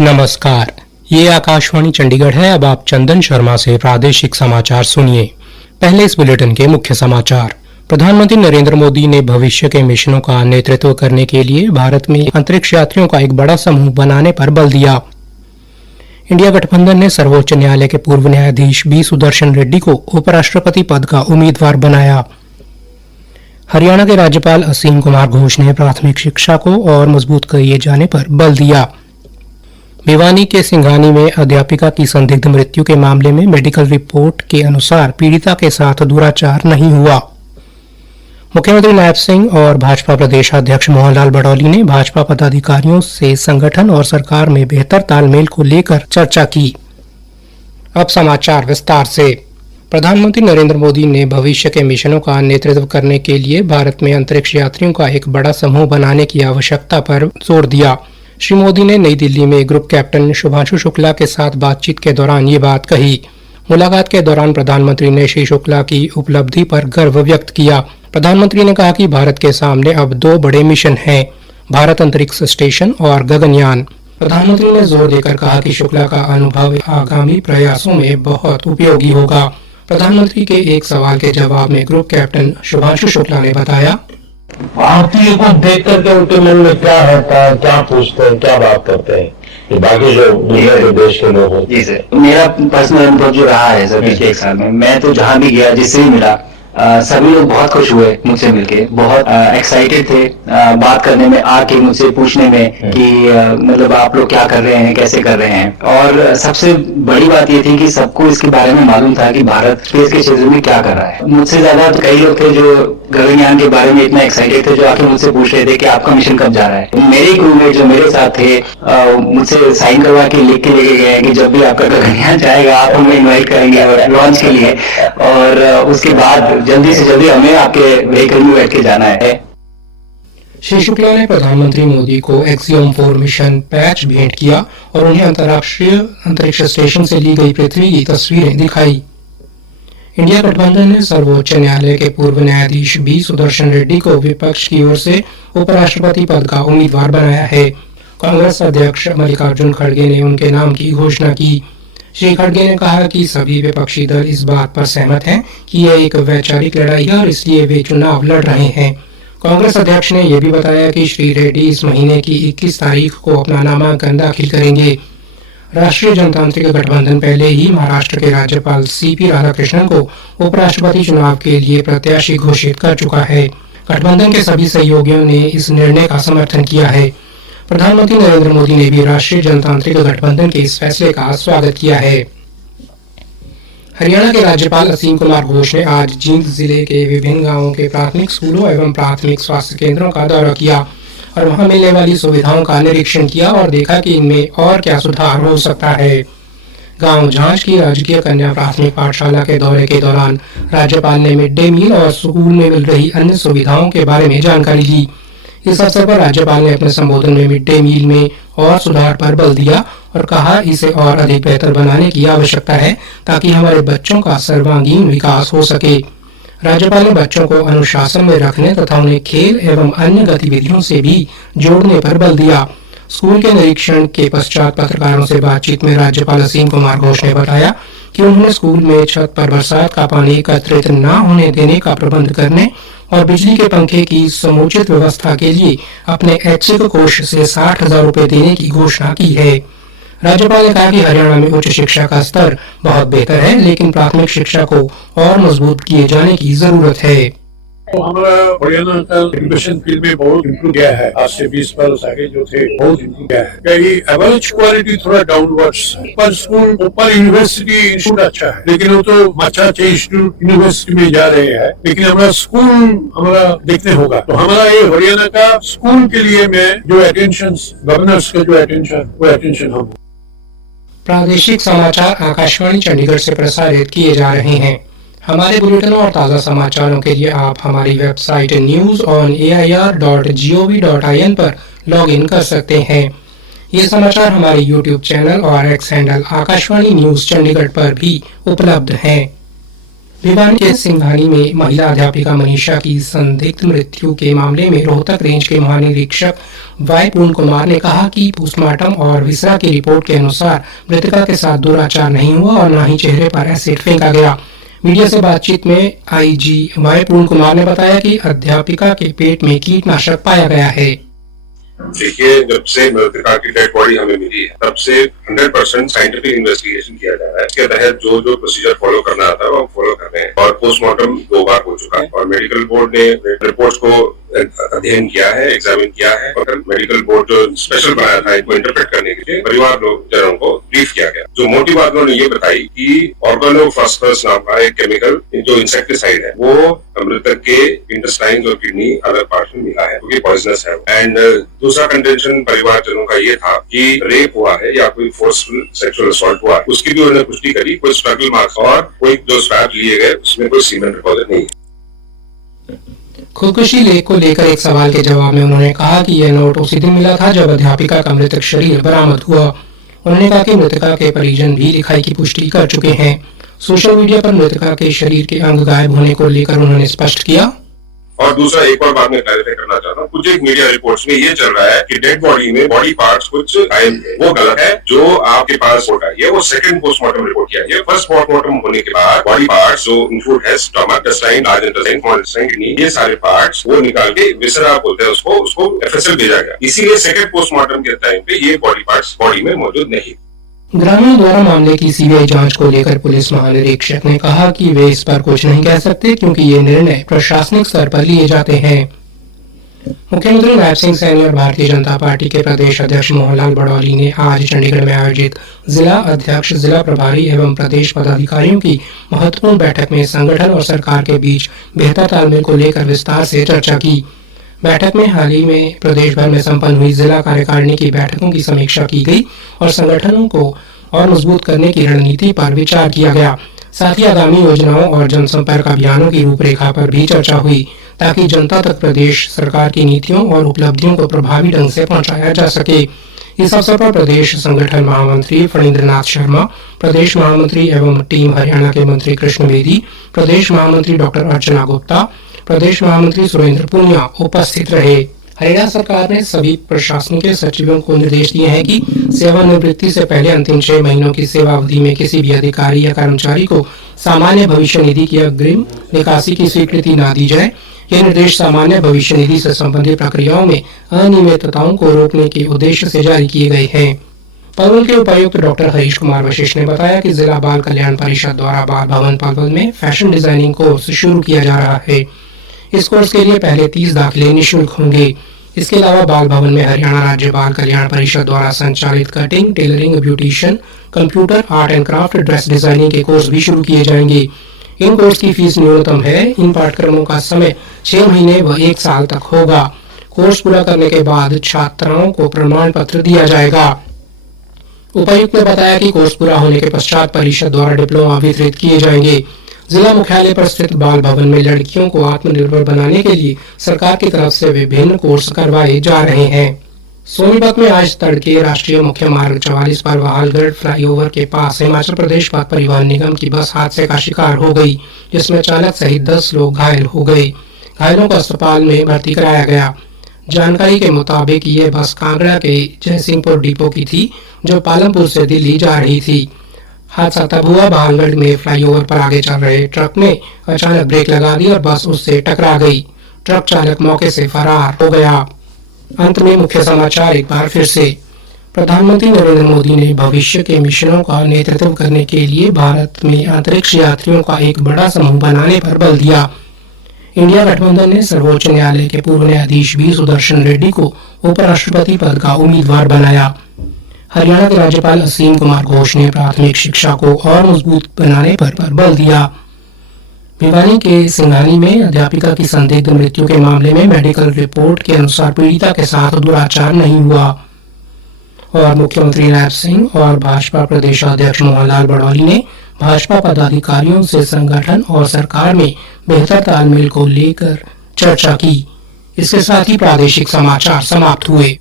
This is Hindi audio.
नमस्कार, ये आकाशवाणी चंडीगढ़ है। अब आप चंदन शर्मा से प्रादेशिक समाचार सुनिए। पहले इस बुलेटिन के मुख्य समाचार। प्रधानमंत्री नरेंद्र मोदी ने भविष्य के मिशनों का नेतृत्व करने के लिए भारत में अंतरिक्ष यात्रियों का एक बड़ा समूह बनाने पर बल दिया। इंडिया गठबंधन ने सर्वोच्च न्यायालय के पूर्व न्यायाधीश बी सुदर्शन रेड्डी को उपराष्ट्रपति पद का उम्मीदवार बनाया। हरियाणा के राज्यपाल असीम कुमार घोष ने प्राथमिक शिक्षा को और मजबूत किए जाने पर बल दिया। भिवानी के सिंघानी में अध्यापिका की संदिग्ध मृत्यु के मामले में मेडिकल रिपोर्ट के अनुसार पीड़िता के साथ दुराचार नहीं हुआ। मुख्यमंत्री नायब सिंह और भाजपा प्रदेश अध्यक्ष मोहनलाल बडौली ने भाजपा पदाधिकारियों से संगठन और सरकार में बेहतर तालमेल को लेकर चर्चा की। अब समाचार विस्तार से। प्रधानमंत्री नरेंद्र मोदी ने भविष्य के मिशनों का नेतृत्व करने के लिए भारत में अंतरिक्ष यात्रियों का एक बड़ा समूह बनाने की आवश्यकता पर जोर दिया। श्री मोदी ने नई दिल्ली में ग्रुप कैप्टन शुभांशु शुक्ला के साथ बातचीत के दौरान ये बात कही। मुलाकात के दौरान प्रधानमंत्री ने श्री शुक्ला की उपलब्धि पर गर्व व्यक्त किया। प्रधानमंत्री ने कहा कि भारत के सामने अब 2 बड़े मिशन हैं, भारत अंतरिक्ष स्टेशन और गगनयान। प्रधानमंत्री ने जोर देकर कहा कि शुक्ला का अनुभव आगामी प्रयासों में बहुत उपयोगी होगा। प्रधानमंत्री के एक सवाल के जवाब में ग्रुप कैप्टन शुभांशु शुक्ला ने बताया, भारतीय को देख करके उनके मन में क्या रहता है, क्या पूछते हैं, क्या बात करते हैं, ये बाकी जो दुनिया के देश के लोग होते हैं। जी सर, मेरा पर्सनल अनुभव जो रहा है सर पिछले 1 साल में, मैं तो जहां भी गया जिससे भी मिला सभी लोग बहुत खुश हुए मुझसे मिलके, बहुत एक्साइटेड थे बात करने में, आके मुझसे पूछने में कि मतलब आप लोग क्या कर रहे हैं, कैसे कर रहे हैं। और सबसे बड़ी बात ये थी कि सबको इसके बारे में मालूम था कि भारत स्पेस के क्षेत्र में क्या कर रहा है। मुझसे ज्यादा तो कई लोग थे जो गगनयान के बारे में इतना एक्साइटेड थे, जो आके मुझसे पूछ रहे थे कि आपका मिशन कब जा रहा है। मेरे क्रूमेट जो मेरे साथ थे मुझसे साइन करवा के लिख के लेके गए कि जब भी आपका गगनयान जाएगा आप हमें इन्वाइट करेंगे लॉन्च के लिए, और उसके बाद जल्दी से जल्दी हमें आपके व्हीकल में बैठ के जाना है। श्री शुक्ला ने प्रधानमंत्री मोदी को एक्सियोम 4 मिशन पैच भेंट किया और उन्हें अंतर्राष्ट्रीय अंतरिक्ष स्टेशन से ली गई पृथ्वी की तस्वीरें दिखाई। इंडिया गठबंधन ने सर्वोच्च न्यायालय के पूर्व न्यायाधीश बी सुदर्शन रेड्डी को विपक्ष की ओर से उपराष्ट्रपति पद का उम्मीदवार बनाया है। कांग्रेस अध्यक्ष मल्लिकार्जुन खड़गे ने उनके नाम की घोषणा की। श्री खड़गे ने कहा कि सभी विपक्षी दल इस बात पर सहमत हैं कि यह एक वैचारिक लड़ाई है और इसलिए वे चुनाव लड़ रहे हैं। कांग्रेस अध्यक्ष ने यह भी बताया कि श्री रेड्डी इस महीने की 21 तारीख को अपना नामांकन दाखिल करेंगे। राष्ट्रीय जनतांत्रिक गठबंधन पहले ही महाराष्ट्र के राज्यपाल सीपी राधाकृष्णन को उपराष्ट्रपति चुनाव के लिए प्रत्याशी घोषित कर चुका है। गठबंधन के सभी सहयोगियों ने इस निर्णय का समर्थन किया है। प्रधानमंत्री नरेंद्र मोदी ने भी राष्ट्रीय जनतांत्रिक गठबंधन के इस फैसले का स्वागत किया है। हरियाणा के राज्यपाल असीम कुमार घोष ने आज जींद जिले के विभिन्न गांवों के प्राथमिक स्कूलों एवं प्राथमिक स्वास्थ्य केंद्रों का दौरा किया और वहां मिलने वाली सुविधाओं का निरीक्षण किया और देखा कि इनमें और क्या सुधार हो सकता है। गांव झांझ की राजकीय कन्या प्राथमिक पाठशाला के दौरे के दौरान राज्यपाल ने मिड डे मील और स्कूल में मिल रही अन्य सुविधाओं के बारे में जानकारी दी। इस अवसर पर राज्यपाल ने अपने संबोधन में मिड डे मील में और सुधार पर बल दिया और कहा इसे और अधिक बेहतर बनाने की आवश्यकता है ताकि हमारे बच्चों का सर्वांगीण विकास हो सके। राज्यपाल ने बच्चों को अनुशासन में रखने तथा उन्हें खेल एवं अन्य गतिविधियों से भी जोड़ने पर बल दिया। स्कूल के निरीक्षण के पश्चात पत्रकारों से बातचीत में राज्यपाल असीम कुमार घोष ने बताया कि उन्होंने स्कूल में छत पर बरसात का पानी एकत्रित न होने देने का प्रबंध करने और बिजली के पंखे की समुचित व्यवस्था के लिए अपने ऐच्छिक कोष से 60,000 रुपए देने की घोषणा की है। राज्यपाल ने कहा कि हरियाणा में उच्च शिक्षा का स्तर बहुत बेहतर है, लेकिन प्राथमिक शिक्षा को और मजबूत किए जाने की जरूरत है। तो हमारा हरियाणा का एजुकेशन फील्ड में बहुत इम्प्रूव गया है। आज से 20 वर्ष आगे जो थे बहुत इम्प्रूव गया है। कहीं एवरेज क्वालिटी थोड़ा डाउनवर्ड्स है, पर स्कूल ऊपर यूनिवर्सिटी इंस्टीट्यूट अच्छा है, लेकिन वो तो अच्छा इंस्टीट्यूट यूनिवर्सिटी में जा रहे हैं, लेकिन हमारा स्कूल हमारा देखने होगा। तो हमारा ये हरियाणा का स्कूल के लिए में जो अटेंशन गवर्नर्स का जो अटेंशन वो अटेंशन हम। प्रादेशिक समाचार आकाशवाणी चंडीगढ़ से प्रसारित किए जा रहे हैं। हमारे बुलेटिनों और ताज़ा समाचारों के लिए आप हमारी वेबसाइट news.air.gov.in पर लॉग इन कर सकते हैं। ये समाचार हमारे YouTube चैनल और x handle Akashvani news Chandigarh पर भी उपलब्ध हैं। भिवानी के सिंघानी में महिला अध्यापिका मनीषा की संदिग्ध मृत्यु के मामले में रोहतक रेंज के महानिरीक्षक वाई पूर्ण कुमार ने कहा कि पोस्टमार्टम और विसरा की रिपोर्ट के अनुसार मृतका के साथ दुराचार नहीं हुआ और न ही चेहरे पर एसिड फेंका गया। मीडिया से बातचीत में आईजी वाई पूर्ण कुमार ने बताया कि अध्यापिका के पेट में कीटनाशक पाया गया है। देखिए, जब से मृतका की डेड बॉडी हमें मिली है तब से 100% साइंटिफिक इन्वेस्टिगेशन किया जा रहा है। इसके तहत जो जो प्रोसीजर फॉलो करना था वो हम फॉलो कर रहे हैं और पोस्टमार्टम 2 बार हो चुका है और मेडिकल बोर्ड ने रिपोर्ट्स को अध्ययन किया है, एग्जामिन किया है और मेडिकल बोर्ड जो स्पेशल बनाया था इनको इंटरप्रेट करने के लिए परिवार जनों को ब्रीफ किया गया। जो मोटी बात उन्होंने ये बताई कि ऑर्गेनोफॉस्फरस नाम का एक केमिकल जो इंसेक्टिसाइड है वो मृतक के इंटेस्टाइन और किडनी अदर पार्ट में मिला है क्योंकि पॉइजनस है। एंड दूसरा कंटेंशन परिवारजनों का ये था कि रेप हुआ है या कोई फोर्सफुल सेक्सुअल असॉल्ट हुआ है, उसकी भी उन्होंने पुष्टि करी। कोई स्ट्रगल मार्क्स और कोई जो स्वैब लिए गए उसमें कोई सीमेंट डिपॉजिट नहीं है। खुदकुशी लेख को लेकर एक सवाल के जवाब में उन्होंने कहा कि यह नोट उसी दिन मिला था जब अध्यापिका का मृतक शरीर बरामद हुआ। उन्होंने कहा कि मृतका के परिजन भी लिखाई की पुष्टि कर चुके हैं। सोशल मीडिया पर मृतका के शरीर के अंग गायब होने को लेकर उन्होंने स्पष्ट किया। और दूसरा एक और बात मैं क्लैरिफाई करना चाहता हूँ, कुछ एक मीडिया रिपोर्ट्स में ये चल रहा है कि डेड बॉडी में बॉडी पार्ट्स कुछ गायब है, वो गलत है। जो आपके पास रिपोर्ट आई है वो सेकंड पोस्टमार्टम रिपोर्ट किया है। फर्स्ट पोस्टमार्टम होने के बाद बॉडी पार्ट्स जो इंक्लूड है stomach, intestine, large intestine, small intestine, kidney, ये सारे पार्ट्स वो निकाल के विसरा बोलते हैं उसको एफएसएल भेजा गया। इसीलिए सेकंड पोस्टमार्टम के टाइम पे ये बॉडी पार्ट्स बॉडी में मौजूद नहीं। ग्रामीण द्वारा मामले की सीबीआई जांच को लेकर पुलिस महानिरीक्षक ने कहा कि वे इस पर कुछ नहीं कह सकते क्योंकि ये निर्णय प्रशासनिक स्तर पर लिए जाते हैं। मुख्यमंत्री नायब सिंह सैनी और भारतीय जनता पार्टी के प्रदेश अध्यक्ष मोहनलाल बड़ौली ने आज चंडीगढ़ में आयोजित जिला अध्यक्ष, जिला प्रभारी एवं प्रदेश पदाधिकारियों की महत्वपूर्ण बैठक में संगठन और सरकार के बीच बेहतर तालमेल को लेकर विस्तार से चर्चा की। बैठक में हाल ही में प्रदेश भर में संपन्न हुई जिला कार्यकारिणी की बैठकों की समीक्षा की गई और संगठनों को और मजबूत करने की रणनीति पर विचार किया गया। साथ ही आगामी योजनाओं और जनसंपर्क अभियानों की रूपरेखा पर भी चर्चा हुई ताकि जनता तक प्रदेश सरकार की नीतियों और उपलब्धियों को प्रभावी ढंग से पहुंचाया जा सके। इस अवसर पर प्रदेश संगठन महामंत्री फणींद्रनाथ शर्मा, प्रदेश महामंत्री एवं टीम हरियाणा के मंत्री कृष्ण बेदी, प्रदेश महामंत्री डॉक्टर अर्चना गुप्ता, प्रदेश महामंत्री सुरेंद्र पुनिया उपस्थित रहे। हरियाणा सरकार ने सभी प्रशासनिक सचिवों को निर्देश दिए हैं कि सेवानिवृत्ति से पहले अंतिम 6 महीनों की सेवा अवधि में किसी भी अधिकारी या कर्मचारी को सामान्य भविष्य निधि की अग्रिम निकासी की स्वीकृति न दी जाए। ये निर्देश सामान्य भविष्य निधि से संबंधित प्रक्रियाओं में अनियमितताओं को रोकने के उद्देश्य से जारी किए गए हैं। पलवल के उपायुक्त डॉक्टर हरीश कुमार वशिष्ठ ने बताया कि जिला बाल कल्याण परिषद द्वारा बाल भवन पलवल में फैशन डिजाइनिंग कोर्स शुरू किया जा रहा है। इस कोर्स के लिए पहले 30 दाखिले निःशुल्क होंगे। इसके अलावा बाल भवन में हरियाणा राज्य बाल कल्याण परिषद द्वारा संचालित cutting, tailoring, beautician, computer, art and craft, dress designing के कोर्स भी शुरू किए जाएंगे। इन कोर्स की फीस न्यूनतम है। इन पाठ्यक्रमों का समय 6 महीने व 1 साल तक होगा। कोर्स पूरा करने के बाद छात्राओं को प्रमाण पत्र दिया जाएगा। उपायुक्त ने बताया कि कोर्स पूरा होने के पश्चात परिषद द्वारा डिप्लोमा वितरित किए जाएंगे। जिला मुख्यालय पर स्थित बाल भवन में लड़कियों को आत्मनिर्भर बनाने के लिए सरकार की तरफ से विभिन्न कोर्स करवाए जा रहे हैं। सोनीपत में आज तड़के राष्ट्रीय मुख्य मार्ग 44 पर वहालगढ़ फ्लाईओवर के पास हिमाचल प्रदेश पथ परिवहन निगम की बस हादसे का शिकार हो गई, जिसमें चालक सहित 10 लोग घायल हो गए। घायलों को अस्पताल में भर्ती कराया गया। जानकारी के मुताबिक ये बस कांगड़ा के जयसिंहपुर डिपो की थी जो पालमपुर से दिल्ली जा रही थी। हादसा तब हुआ वहालगढ़ में फ्लाईओवर पर आगे चल रहे ट्रक ने अचानक ब्रेक लगा दी और बस उससे टकरा गई। ट्रक चालक मौके से फरार हो गया। अंत में मुख्य समाचार एक बार फिर से। प्रधानमंत्री नरेंद्र मोदी ने भविष्य के मिशनों का नेतृत्व करने के लिए भारत में अंतरिक्ष यात्रियों का एक बड़ा समूह बनाने पर बल दिया। इंडिया गठबंधन ने सर्वोच्च न्यायालय के पूर्व न्यायाधीश बी सुदर्शन रेड्डी को उपराष्ट्रपति पद का उम्मीदवार बनाया। हरियाणा के राज्यपाल असीम कुमार घोष ने प्राथमिक शिक्षा को और मजबूत बनाने पर बल दिया। भिवानी के सिंघानी में अध्यापिका की संदिग्ध मृत्यु के मामले में मेडिकल रिपोर्ट के अनुसार पीड़िता के साथ दुराचार नहीं हुआ। और मुख्यमंत्री नायब सिंह और भाजपा प्रदेश अध्यक्ष मोहनलाल बड़ौली ने भाजपा पदाधिकारियों से संगठन और सरकार में बेहतर तालमेल को लेकर चर्चा की। इसके साथ ही प्रादेशिक समाचार समाप्त हुए।